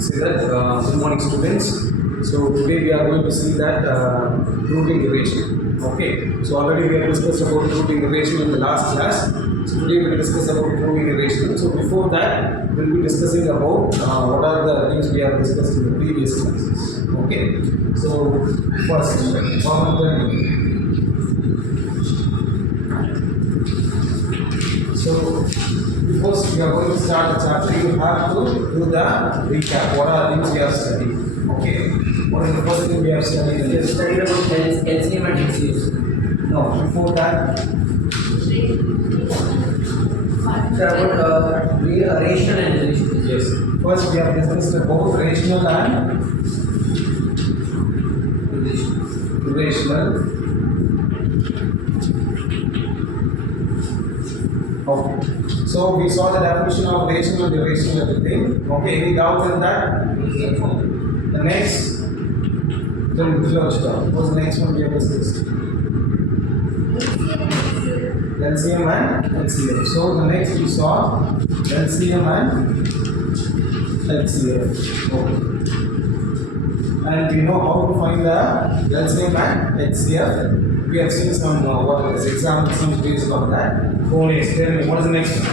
say that good morning students. So today we are going to see that grouping relation. Okay, so already we have discussed about grouping relation in the last class. So today we will discuss about grouping relation. So before that we will be discussing about what are the things we have discussed in the previous classes. Okay, so first common. So first we are going to start the chapter. You have to do the recap. What are things we have studied? Okay. What is the first thing we have studied? We have studied about LCM and HCF. No, before that. So about rational and relational. Yes. First we have discussed about rational and relational. Okay. So we saw the definition of rational and irrational everything. Okay. Any doubts in that? The next. What's the next one we have discussed? LCM and HCF. So the next we saw LCM and HCF. Okay. And we know how to find the LCM and HCF. We have seen some what is examples, some based on that. Only tell me what is the next one?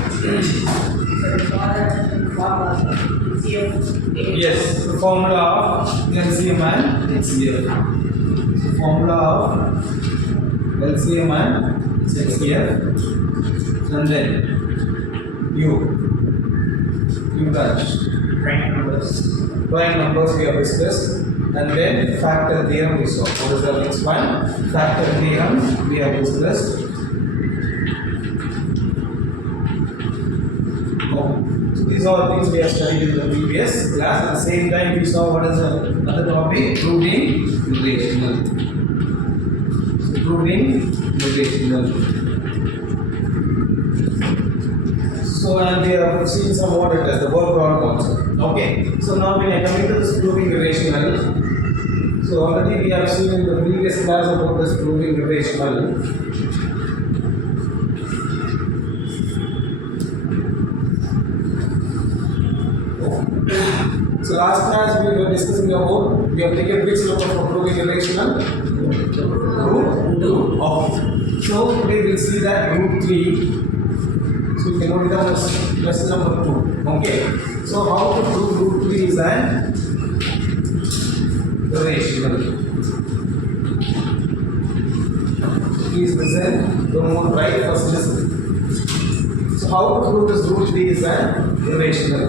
Yes, the formula of LCM and HCF. So formula of LCM and HCF, and then U dash prime numbers we have discussed, and then factor theorem we saw. What is the next one? Factor theorem we have discussed. So these are things we have studied in the previous class. At the same time, we saw what is another topic: proving relational. So proving relational. So and we have seen some more it as the work problem also. Okay. So now when I come into this proving relational, so already we have seen in the previous class about this proving relational. So last class we were discussing about, we have taken which number for proving relational? Root 2. Okay. So today we will see that root 3. So we can note it down as lesson number 2. Okay. So how to prove root 3 is an irrational. Please listen. Don't write, first listen. So how to prove this root 3 is an irrational?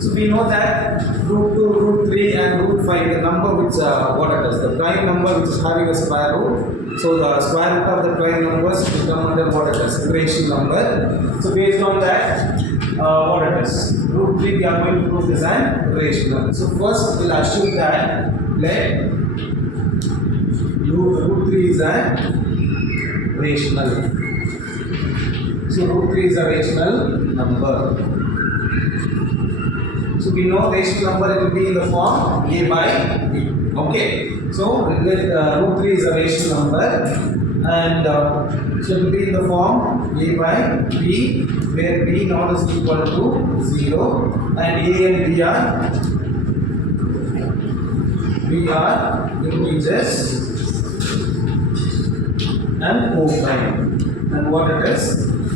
So we know that root 2, root 3 and root 5, the number which what it is, the prime number which is having a square root. So the square root of the prime numbers will come under what it is, irrational number. So based on that, what it is, root 3 we are going to prove this an irrational. So first we'll assume that let root 3 is an rational. So root 3 is a rational number. So we know rational number it will be in the form a by b. Okay. So root 3 is a rational number, and so it will be in the form a by b, where b not is equal to 0, and a and b are integers, and co-prime. And what it is?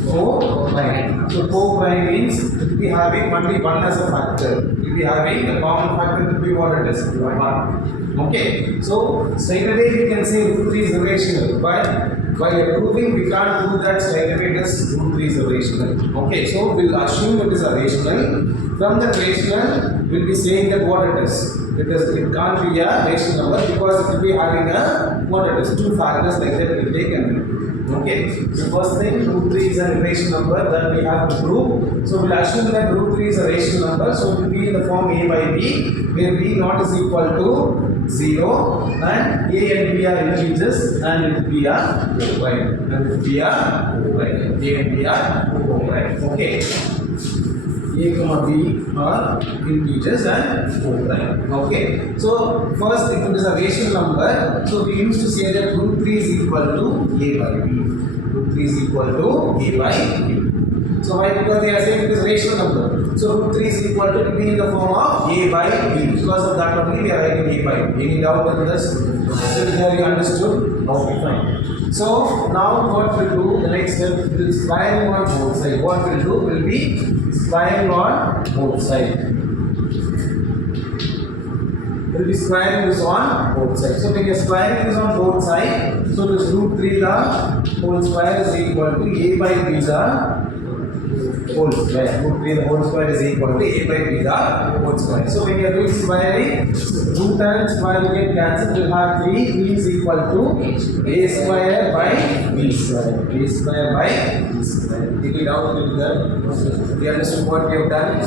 Co-prime. So co-prime means it will be having only one as a factor. It will be having the common factor to be what it is? 1. Okay. So straight away we can say root 3 is irrational, but by proving we can't do that straight away as root 3 is irrational. Okay. So we will assume it is a rational. From the rational we will be saying that what it is. It can't be a rational number because it will be having a what it is, 2 factors like that we will take and okay. So first thing, root 3 is an irrational number that we have to prove. So we'll assume that root 3 is a rational number. So it will be in the form a by b, where b not is equal to 0, and a and b are integers, and it will be a co-prime. And it will be a co-prime. A and b are co-prime. Okay. A comma b are integers and co-prime. Okay. So first, if it is a rational number, so we used to say that root 3 is equal to a by b. Root 3 is equal to a by b. So why? Because they are saying it is rational number. So root 3 is equal to be in the form of a by b. Because of that only we are writing a by b. Any doubt in this? Still here you understood? Okay, fine. So now what we'll do, the next step is squaring on both sides. What we'll do will be squaring on both sides. We'll be squaring this on both sides. So when you're squaring this on both sides, so this root 3 the whole square is equal to a by b the whole square. Root 3 the whole square is equal to a by b the whole square. So when you are doing squaring, root and square will get cancelled. We'll have 3 is equal to a square by b square. A square by b square. Any doubt in that? We understood what we have done?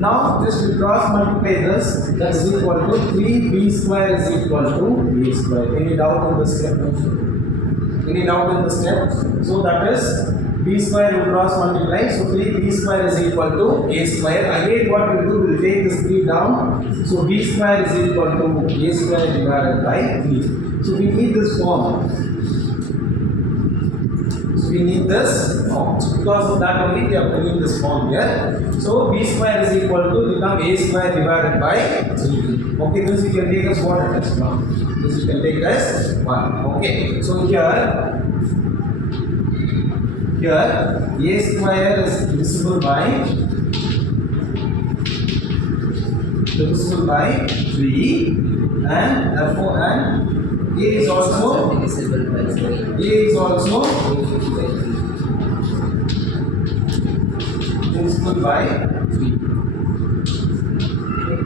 Now just we cross multiply this, that is equal to 3b square is equal to b square. Any doubt in this step? Any doubt in this step? So that is b square will cross multiply, so 3b square is equal to a square. Again what we will do, we will take this 3 down, so b square is equal to a square divided by 3. So we need this form. So we need this form. So because of that only we are bringing this form here. So b square is equal to become a square divided by 3. Okay, this you can take as what it is now. This you can take as 1. Okay, so here a square is divisible by 3 and therefore a is also divisible by 3. A is also divisible by 3.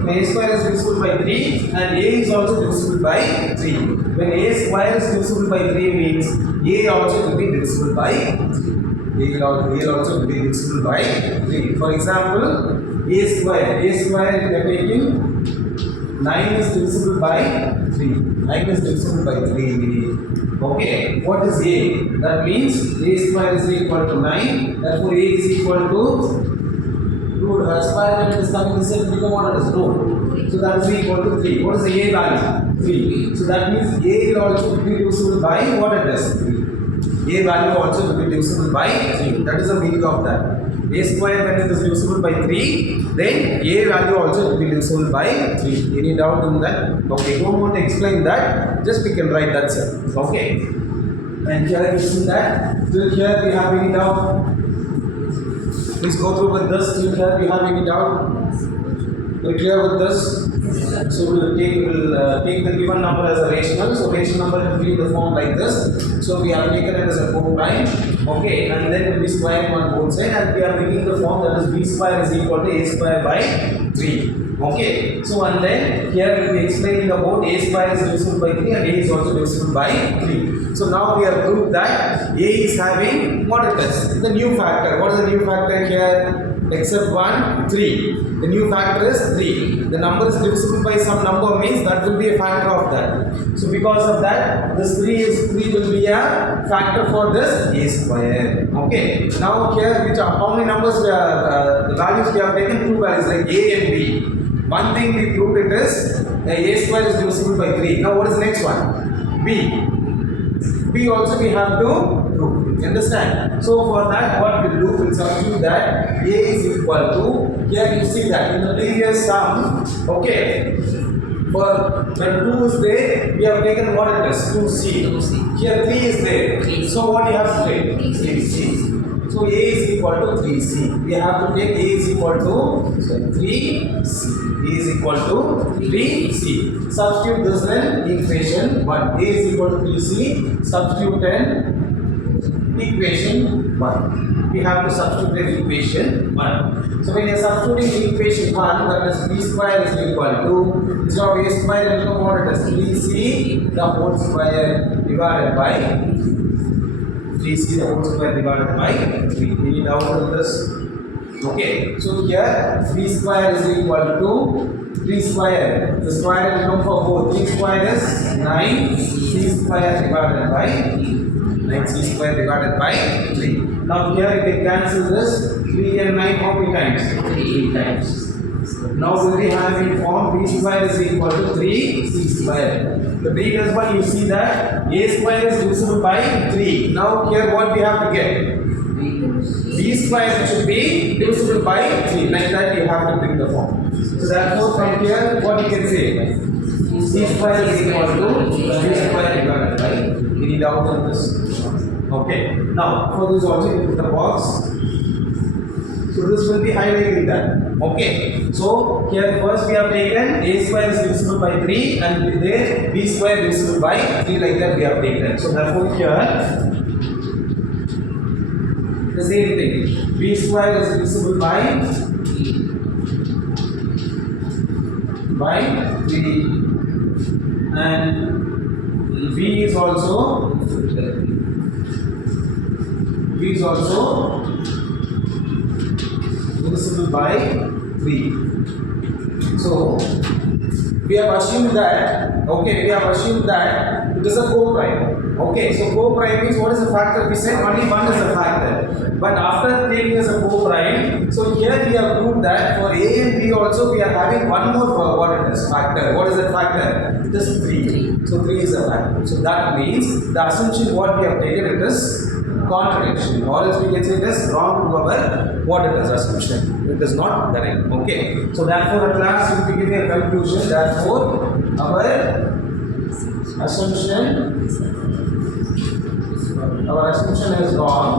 When a square is divisible by 3 and a is also divisible by 3. When a square is divisible by 3 means a also will be divisible by 3. A will also be divisible by 3. For example, a square we are taking 9 is divisible by 3. 9 is divisible by 3. Okay, what is a? That means a square is equal to 9. Therefore, a is equal to square when it is coming this side become what is root. So that is equal to 3. What is the a value? 3. So that means a will also be divisible by what it is? 3. A value also will be divisible by 3. That is the meaning of that. A square when it is divisible by 3, then a value also will be divisible by 3. Any doubt in that? Okay, don't want to explain that. Just we can write that sir. Okay. And here you see that. Till here we have any doubt? Please go through with this. Till here we have any doubt? We're clear with this? So we'll take the given number as a rational. So rational number will be in the form like this. So we have taken it as a 4 prime. Okay, and then we'll be squaring on both sides, and we are making the form that is b square is equal to a square by 3. Okay, so and then here we'll be explaining about a square is divisible by 3 and a is also divisible by 3. So now we have proved that a is having what it is? The new factor. What is the new factor here? Except 1, 3. The new factor is 3. The number is divisible by some number means that will be a factor of that. So because of that, this 3 will be a factor for this a square. Okay. Now here how many numbers the values we have taken? 2 values like a and b. One thing we proved it is a square is divisible by 3. Now what is the next one? B. B also we have to prove. You understand? So for that what we'll do, we'll substitute that a is equal to, here you see that in the previous sum, okay, for when 2 is there, we have taken what it is? 2c. Here 3 is there. So what you have to take? 3c. So a is equal to 3c. We have to take a is equal to 3c. A is equal to 3c. Substitute this in equation 1. A is equal to 3c. Substitute in equation 1. We have to substitute in equation 1. So when you are substituting in equation 1, that is b square is equal to, instead of a square, you know what it is? 3c the whole square divided by 3c the whole square divided by 3. Any doubt on this? Okay, so here 3 square is equal to 3 square. The square will come for both. 3 square is 9 c square divided by 9c square divided by 3. Now here if we cancel this, 3 and 9 how many times? 3 times. Now we have in form b square is equal to 3c square. The previous one you see that a square is divisible by 3. Now here what we have to get? B square should be divisible by 3. Like that you have to bring the form. So therefore from here what you can say? C square is equal to B square divided by. Any doubt on this? Okay. Now for this also you put the box. So this will be highlighting that. Okay. So here first we have taken a square is divisible by 3 and there b square divisible by 3, like that we have taken. So therefore here the same thing. B square is divisible by 3 and b is also divisible by 3. So we have assumed that it is a co-prime. Okay, so co-prime means what is the factor? We said only one is a factor. But after taking as a co-prime, so here we have proved that for A and B also we are having one more what it is factor. What is that factor? It is 3. So 3 is a factor. So that means the assumption what we have taken, it is contradiction, or else we can say it is wrong to our what it is assumption. It is not correct. Okay. So therefore at last we will be giving a conclusion. Therefore our assumption is wrong.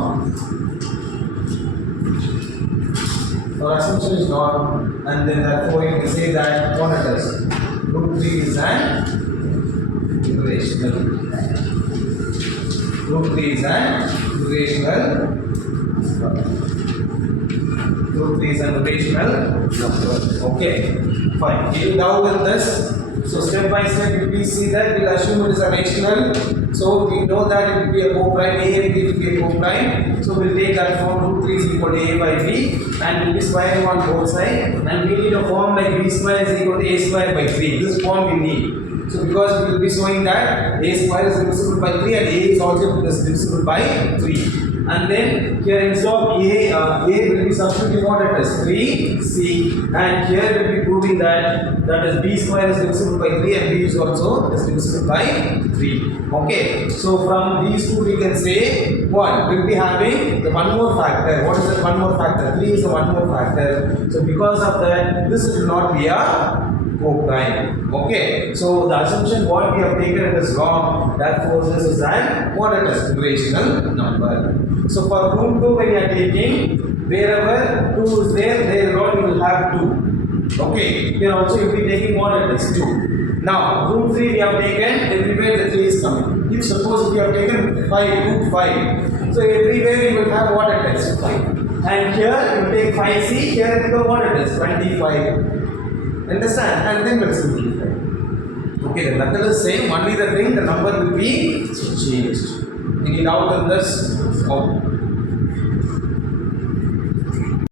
Our assumption is wrong, and then therefore you can say that what it is. Root 3 is an irrational. Root 3 is an irrational. Root 3 is an irrational number. Okay, fine. Any doubt in this? So step by step, if we see that, we'll assume it is a rational. So we know that it will be a co-prime. A and B will be a co-prime. So we'll take that form. Root 3 is equal to A by B, and we'll be squaring on both sides. And we need a form like B square is equal to A square by 3. This form we need. So because we will be showing that A square is divisible by 3 and A is also divisible by 3. And then here instead of A will be substituting what it is 3 C, and here we will be proving that is B square is divisible by 3 and B is also divisible by 3. Okay, so from these two we can say what we will be having the one more factor. What is that one more factor? 3 is the one more factor. So because of that, this will not be a co-prime. Okay, so the assumption what we have taken is wrong. Therefore, this is an what it is irrational number. So for root 2, when you are taking wherever 2 is there you will have 2. Okay, here also you will be taking what it is 2. Now root 3 we have taken, everywhere the 3 is coming. If suppose we have taken 5, root 5, so everywhere you will have what it is 5. And here you take 5c, here it will what it is 25. Understand? And then we'll simplify. Okay, the method is same, only the thing, the number will be changed. Any doubt on this? Oh.